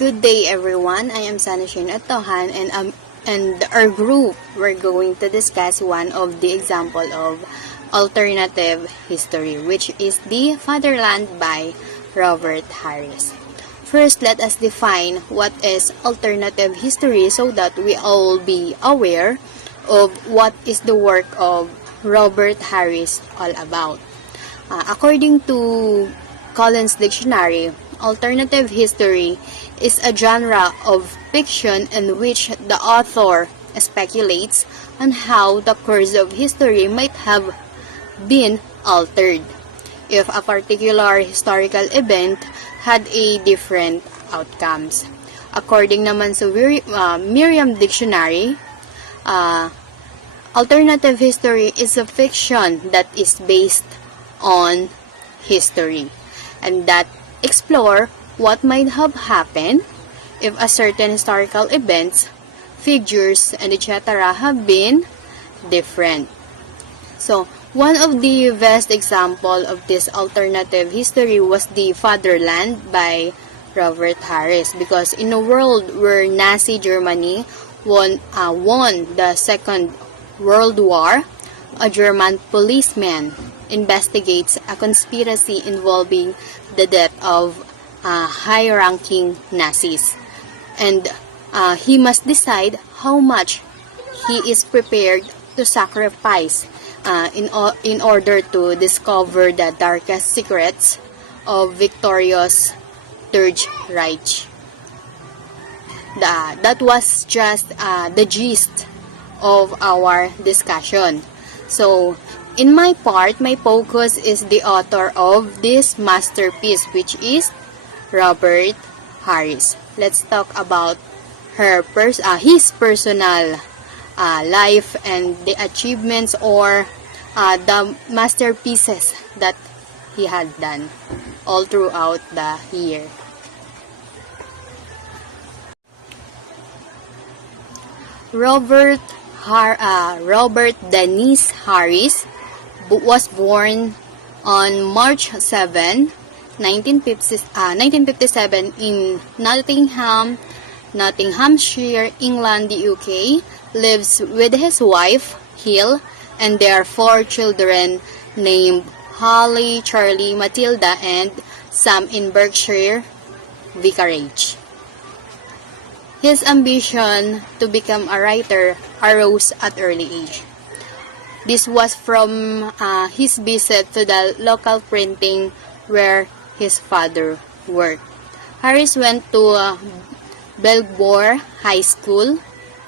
Good day everyone, I am Sanashin Atohan and our group we're going to discuss one of the example of alternative history, which is the Fatherland by Robert Harris. First, let us define what is alternative history so that we all be aware of what is the work of Robert Harris all about. According to Collins Dictionary, alternative history is a genre of fiction in which the author speculates on how the course of history might have been altered if a particular historical event had a different outcomes. According naman sa Merriam Dictionary, alternative history is a fiction that is based on history and that explore what might have happened if a certain historical events, figures, and etc. have been different. So, one of the best example of this alternative history was the Fatherland by Robert Harris, because in a world where Nazi Germany won the Second World War, a German policeman investigates a conspiracy involving the death of high-ranking Nazis. And he must decide how much he is prepared to sacrifice in order to discover the darkest secrets of victorious Third Reich. That was just the gist of our discussion. So, in my part, my focus is the author of this masterpiece, which is Robert Harris. Let's talk about his personal life and the achievements or the masterpieces that he had done all throughout the year. Robert Dennis Harris was born on March 7, 1957 in Nottinghamshire, England, UK. Lives with his wife, Hill, and their 4 children named Holly, Charlie, Matilda, and Sam in Berkshire Vicarage. His ambition to become a writer arose at early age. This was from his visit to the local printing where his father worked. Harris went to Belvoir High School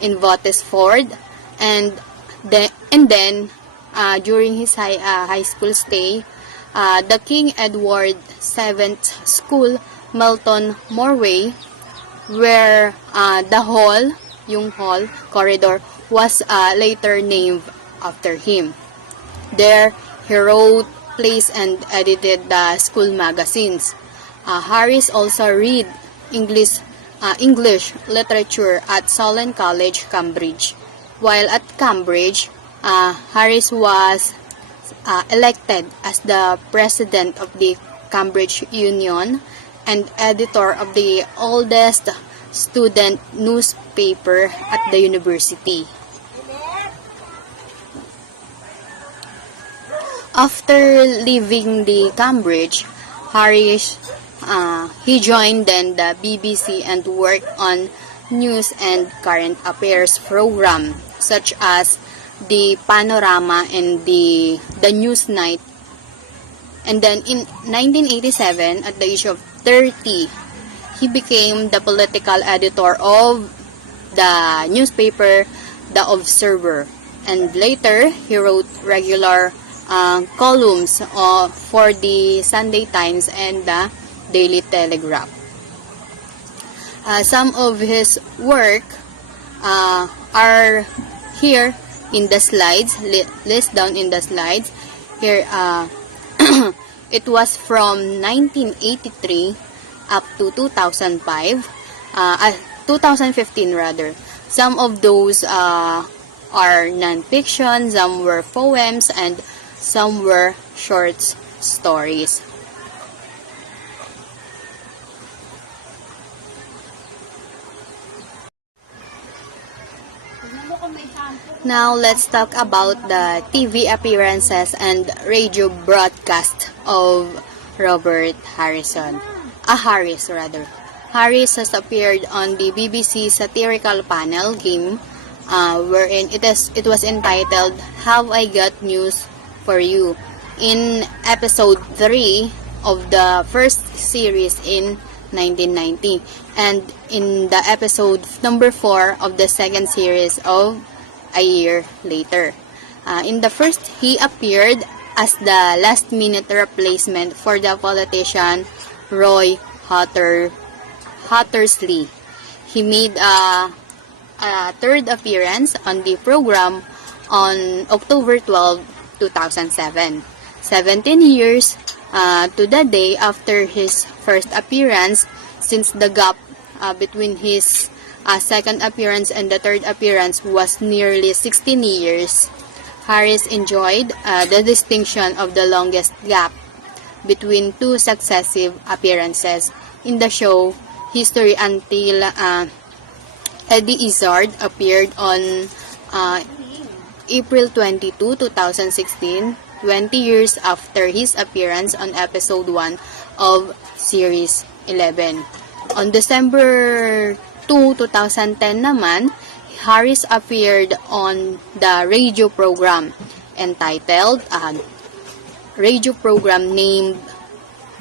in Bottesford, and then during his high school stay, the King Edward VII School, Melton Morway, where the hall corridor was later named after him. There, he wrote, plays, and edited the school magazines. Harris also read English literature at Solent College, Cambridge. While at Cambridge, Harris was elected as the president of the Cambridge Union and editor of the oldest student newspaper at the university. After leaving the Cambridge, Harris he joined then the BBC and worked on news and current affairs program such as the Panorama and the Newsnight. And then in 1987, at the age of 30, he became the political editor of the newspaper The Observer, and later he wrote regular columns for the Sunday Times and the Daily Telegraph. Some of his work are here in the slides, list down in the slides. Here, it was from 1983 up to 2015 rather. Some of those are non-fiction, some were poems, and some were short stories. Now, let's talk about the TV appearances and radio broadcast of Robert Harrison. Harris, rather. Harris has appeared on the BBC satirical panel game wherein it was entitled Have I Got News for You in episode 3 of the first series in 1990 and in the episode number 4 of the second series of a year later. In the first, he appeared as the last-minute replacement for the politician Roy Hattersley. He made a third appearance on the program on October 12, 2007. 17 years to the day after his first appearance, since the gap between his second appearance and the third appearance was nearly 16 years. Harris enjoyed the distinction of the longest gap between two successive appearances in the show history until Eddie Izzard appeared on April 22, 2016, 20 years after his appearance on episode 1 of Series 11. On December 2, 2010 naman, Harris appeared on the radio program entitled radio program named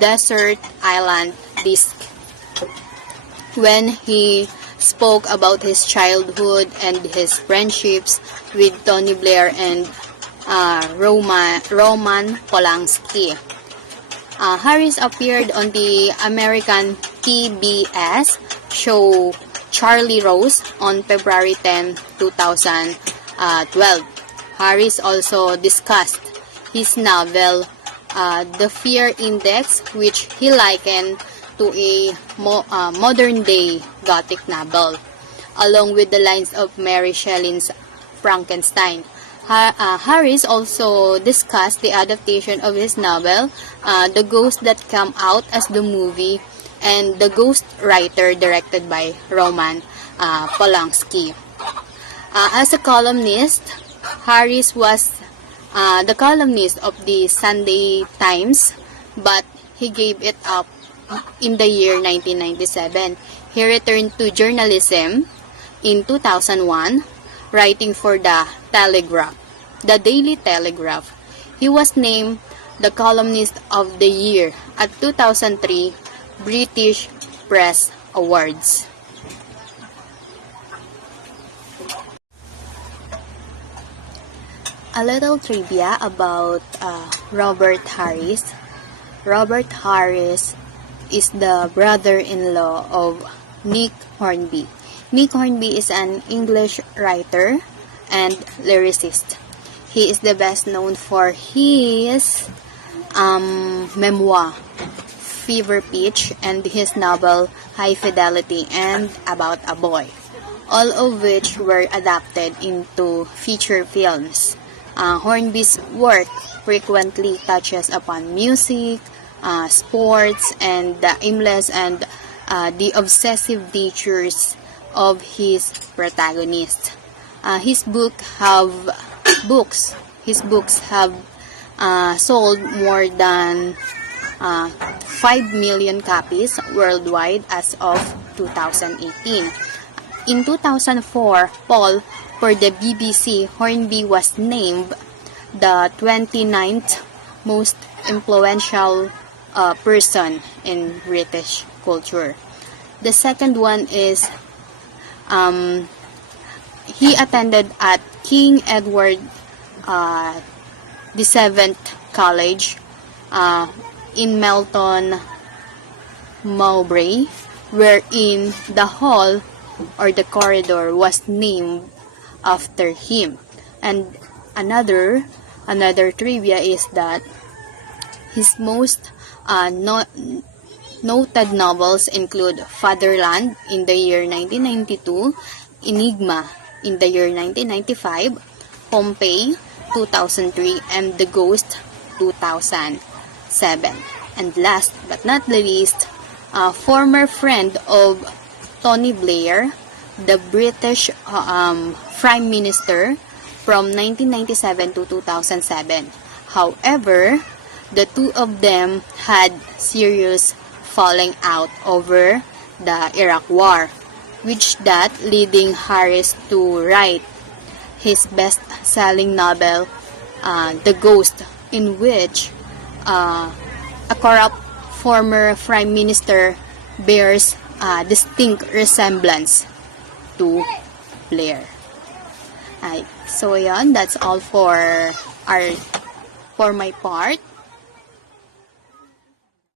Desert Island Disc, when he spoke about his childhood and his friendships with Tony Blair and Roman Polanski. Harris appeared on the American PBS show Charlie Rose on February 10, 2012. Harris also discussed his novel, The Fear Index, which he likened to a modern-day Gothic novel, along with the lines of Mary Shelley's Frankenstein. Harris also discussed the adaptation of his novel, The Ghost That Came Out as the movie, and The Ghost Writer, directed by Roman Polanski. As a columnist, Harris was the columnist of the Sunday Times, but he gave it up in the year 1997. He returned to journalism in 2001, writing for the Telegraph, the Daily Telegraph. He was named the columnist of the year at 2003 British Press Awards. A little trivia about Robert Harris. Robert Harris is the brother-in-law of Nick Hornby. Nick Hornby is an English writer and lyricist. He is the best known for his memoir, Fever Pitch, and his novel, High Fidelity and About a Boy, all of which were adapted into feature films. Hornby's work frequently touches upon music, sports, and the aimless and the obsessive natures of his protagonists. His books have sold more than 5 million copies worldwide as of 2018. In 2004 poll for the BBC, Hornby was named the 29th most influential person in British culture. The second one is he attended at King Edward VII College in Melton Mowbray, wherein the hall or the corridor was named after him. And another trivia is that his most noted novels include Fatherland in the year 1992, Enigma in the year 1995, Pompeii 2003, and The Ghost 2007. And last but not the least, former friend of Tony Blair, the British Prime Minister from 1997 to 2007. However, the two of them had serious falling out over the Iraq War, which that leading Harris to write his best-selling novel, The Ghost, in which a corrupt former prime minister bears a distinct resemblance to Blair. So yan, that's all for my part.